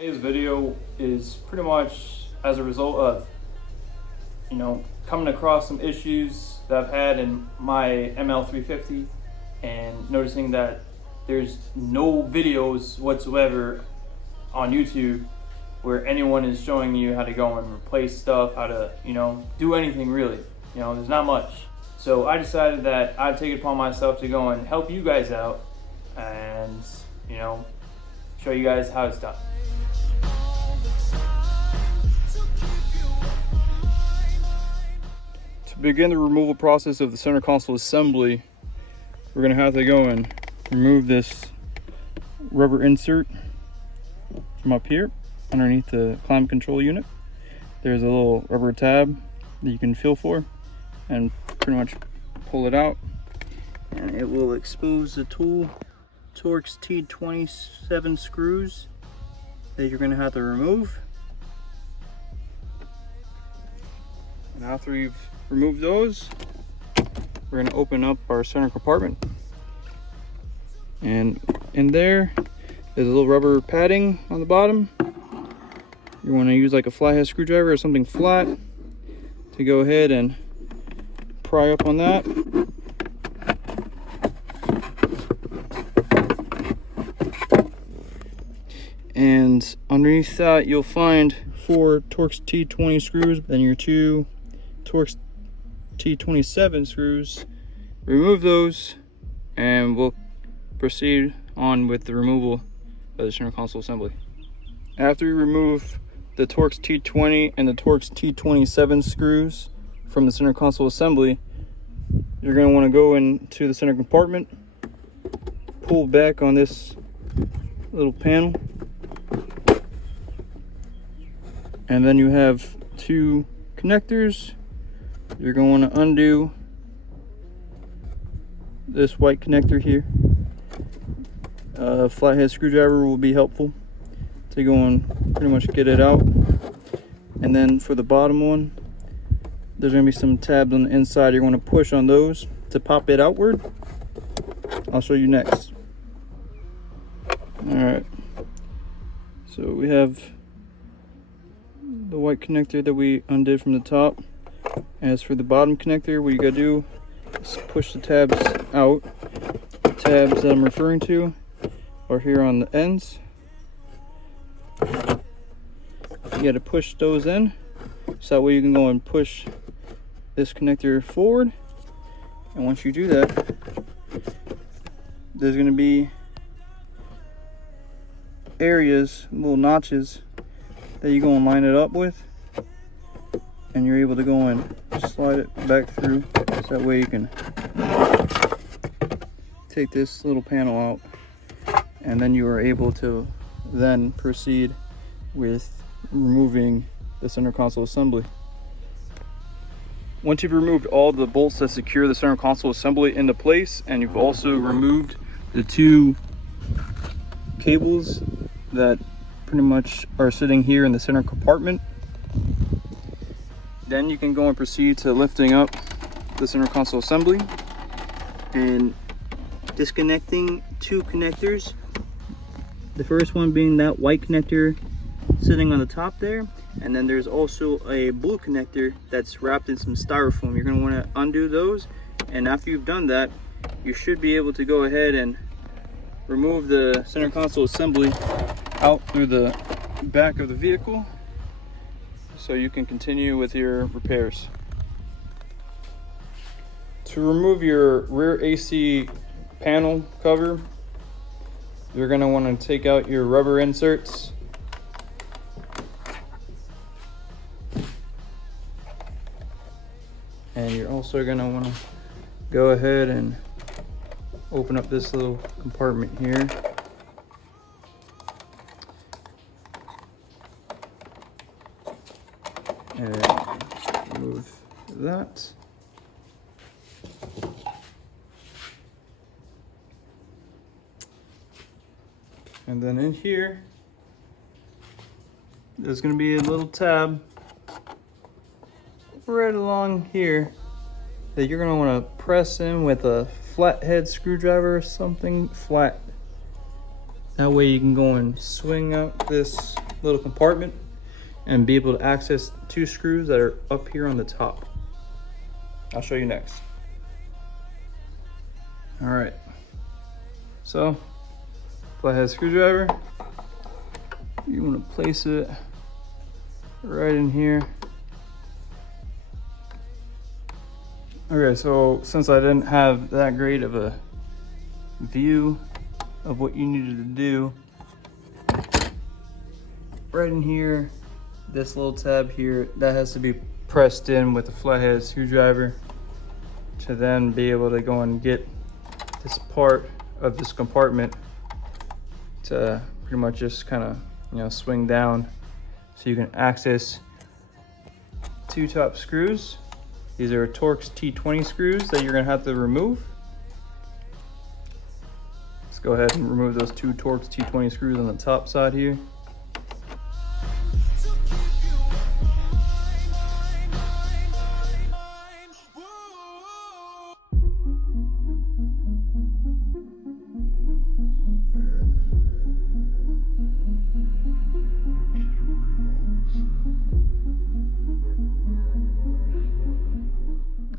Today's video is pretty much as a result of, coming across some issues that I've had in my ML350 and noticing that there's no videos whatsoever on YouTube where anyone is showing you how to go and replace stuff, how to, do anything really. There's not much. So I decided that I'd take it upon myself to go and help you guys out and, show you guys how it's done. To begin the removal process of the center console assembly, we're going to have to go and remove this rubber insert from up here underneath the climate control unit. There's a little rubber tab that you can feel for and pretty much pull it out, and it will expose the tool Torx T27 screws that you're going to have to remove. And after we've removed those, we're going to open up our center compartment, and in there there's a little rubber padding on the bottom. You want to use like a flathead screwdriver or something flat to go ahead and pry up on that. And underneath that you'll find 4 Torx T20 screws, then your 2 Torx T27 screws. Remove those and we'll proceed on with the removal of the center console assembly. After you remove the Torx T20 and the Torx T27 screws from the center console assembly, you're going to want to go into the center compartment, pull back on this little panel, and then you have 2 connectors. You're going to undo this white connector here. A flathead screwdriver will be helpful to go and pretty much get it out. And then for the bottom one, there's going to be some tabs on the inside. You're going to push on those to pop it outward. I'll show you next. Alright, so we have the white connector that we undid from the top. As for the bottom connector, what you gotta do is push the tabs out. The tabs that I'm referring to are here on the ends. You gotta push those in, so that way you can go and push this connector forward. And once you do that, there's gonna be areas, little notches that you go and line it up with, and you're able to go and slide it back through, so that way you can take this little panel out, and then you are able to then proceed with removing the center console assembly. Once you've removed all the bolts that secure the center console assembly into place, and you've also removed the 2 cables that pretty much are sitting here in the center compartment, then you can go and proceed to lifting up the center console assembly and disconnecting 2 connectors. The first one being that white connector sitting on the top there, and then there's also a blue connector that's wrapped in some styrofoam. You're going to want to undo those, and after you've done that, you should be able to go ahead and remove the center console assembly out through the back of the vehicle, so you can continue with your repairs. To remove your rear AC panel cover, you're going to want to take out your rubber inserts. And you're also going to want to go ahead and open up this little compartment here. And remove that. And then in here, there's going to be a little tab right along here that you're going to want to press in with a flathead screwdriver or something flat. That way you can go and swing out this little compartment and be able to access 2 screws that are up here on the top. I'll show you next. All right, so flathead screwdriver, you want to place it right in here. Okay, so since I didn't have that great of a view of what you needed to do, right in here, this little tab here, that has to be pressed in with a flathead screwdriver to then be able to go and get this part of this compartment to pretty much just kind of, you know, swing down so you can access 2 top screws. These are Torx T20 screws that you're gonna have to remove. Let's go ahead and remove those 2 Torx T20 screws on the top side here.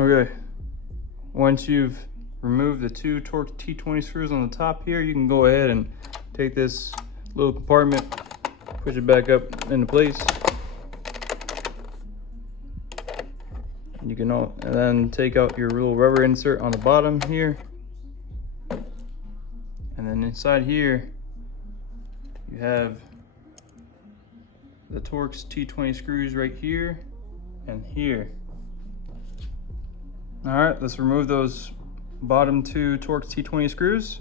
Okay, once you've removed the 2 Torx T20 screws on the top here, you can go ahead and take this little compartment, push it back up into place. You can and then take out your little rubber insert on the bottom here. And then inside here, you have the Torx T20 screws right here and here. All right, let's remove those bottom 2 Torx T20 screws.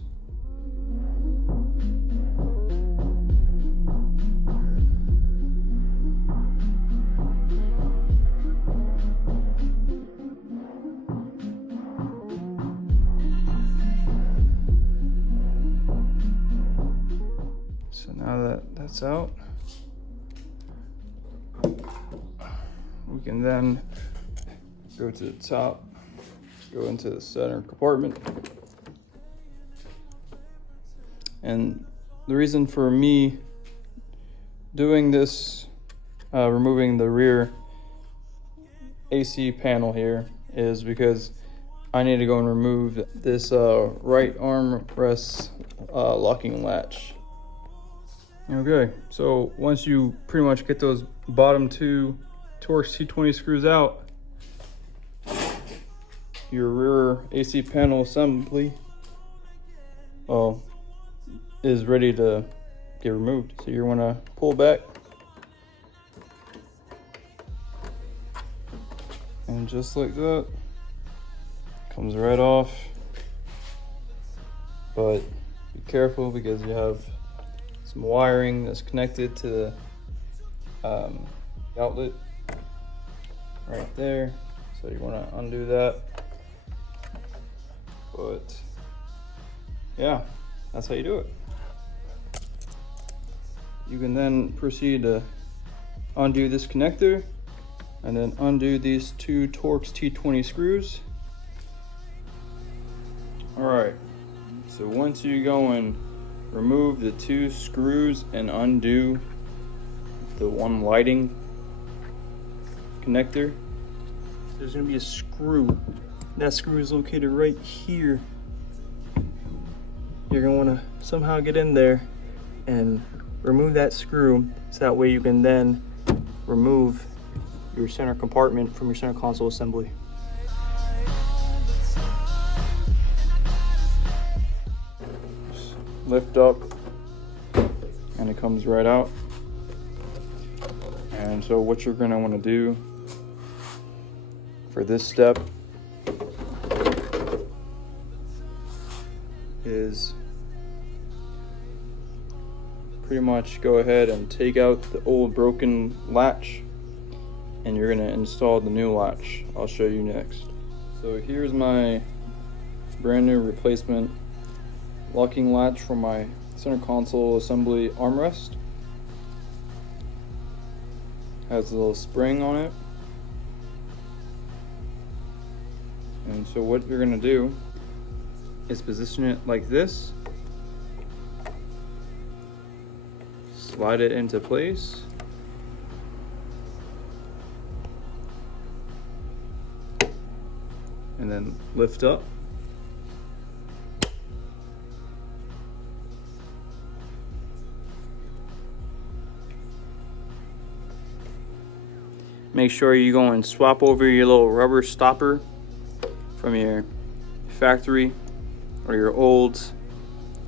So now that that's out, we can then go to the top, go into the center compartment. And the reason for me doing this, removing the rear AC panel here, is because I need to go and remove this right armrest locking latch. Okay, so once you pretty much get those bottom 2 Torx T20 screws out, your rear AC panel assembly is ready to get removed. So you're gonna pull back, and just like that, comes right off. But be careful because you have some wiring that's connected to the outlet right there. So you wanna undo that. But yeah, that's how you do it. You can then proceed to undo this connector and then undo these 2 Torx T20 screws. All right, so once you go and remove the 2 screws and undo the 1 lighting connector, there's gonna be a screw. That screw is located right here. You're gonna wanna somehow get in there and remove that screw, so that way you can then remove your center compartment from your center console assembly. Just lift up and it comes right out. And so what you're gonna wanna do for this step is pretty much go ahead and take out the old broken latch, and you're gonna install the new latch. I'll show you next. So here's my brand new replacement locking latch for my center console assembly armrest. Has a little spring on it. And so what you're gonna do is position it like this. slide it into place. And then lift up. Make sure you go and swap over your little rubber stopper from your factory or your old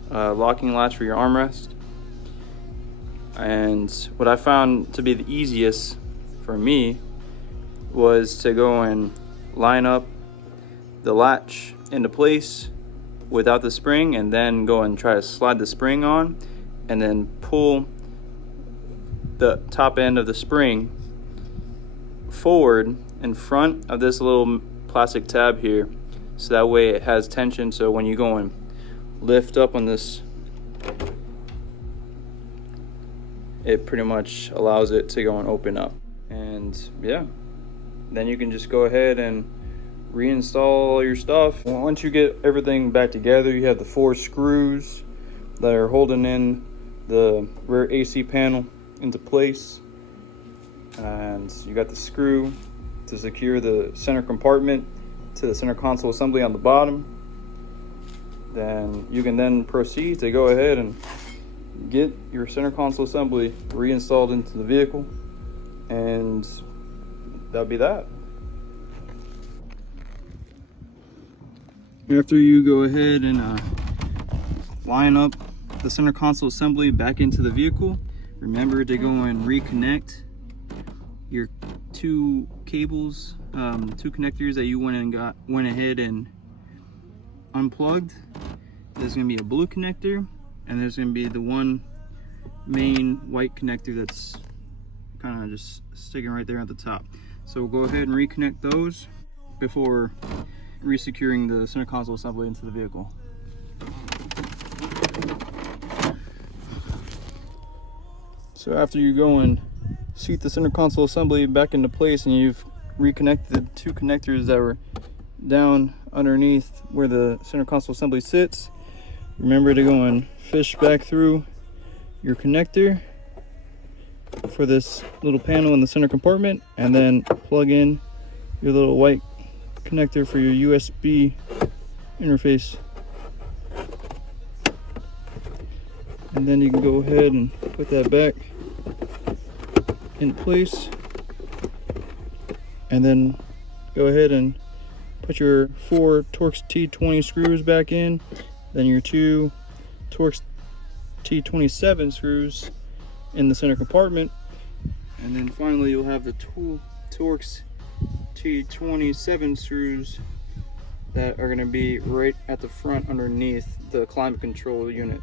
locking latch for your armrest. And what I found to be the easiest for me was to go and line up the latch into place without the spring, and then go and try to slide the spring on, and then pull the top end of the spring forward in front of this little plastic tab here, so that way it has tension, so when you go and lift up on this, it pretty much allows it to go and open up. And yeah, then you can just go ahead and reinstall all your stuff. Once you get everything back together, you have the 4 screws that are holding in the rear AC panel into place, and you got the screw to secure the center compartment to the center console assembly on the bottom. Then you can then proceed to go ahead and get your center console assembly reinstalled into the vehicle, and that'll be that. After you go ahead and line up the center console assembly back into the vehicle, remember to go and reconnect your 2 cables, 2 connectors that you went ahead and unplugged. There's going to be a blue connector, and there's going to be the one main white connector that's kind of just sticking right there at the top. So we'll go ahead and reconnect those before resecuring the center console assembly into the vehicle. So after you go and seat the center console assembly back into place, and you've reconnected the 2 connectors that were down underneath where the center console assembly sits, remember to go and fish back through your connector for this little panel in the center compartment, and then plug in your little white connector for your USB interface. And then you can go ahead and put that back in place, and then go ahead and put your 4 Torx T20 screws back in, then your 2 Torx T27 screws in the center compartment, and then finally you'll have the Torx T27 screws that are going to be right at the front underneath the climate control unit.